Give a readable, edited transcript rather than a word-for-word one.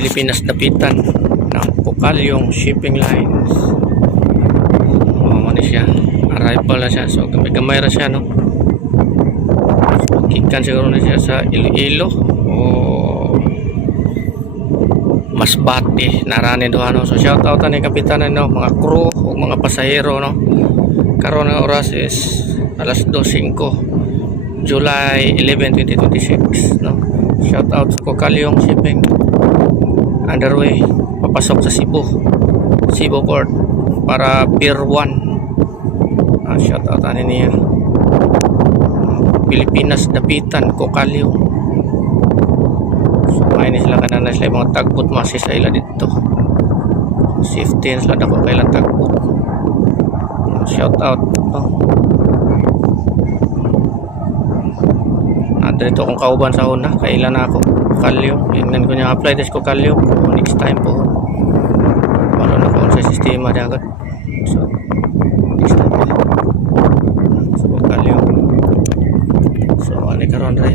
Pilipinas dapitan ng Pukalyong Shipping Lines. Ano siya, arrival na siya, so gamay ra siya, no. So kikan siguro na siya sa Iloilo o Masbate narani do, ano. So shout out ni kapitan, no, mga crew o mga pasahero, no. Karon nga oras is alas 2:05 July 11, 2026, no. Shout out sa Pukalyong Shipping, underway papasok sa Cebu Port para Pier 1. Shout out ani niya, Pilipinas dapitan Pukalyong. So ayun sila kanana, sila mga tagbot masi sa ila dito, safety sila dako kailan tagbot. Shout out, no. Dito akong kauban sa una, kailan na ako Pukalyong, tingnan ko niya apply this Pukalyong next time po, wala na ko sa sistema dagat. So next time po sa Pukalyong. So ali karon re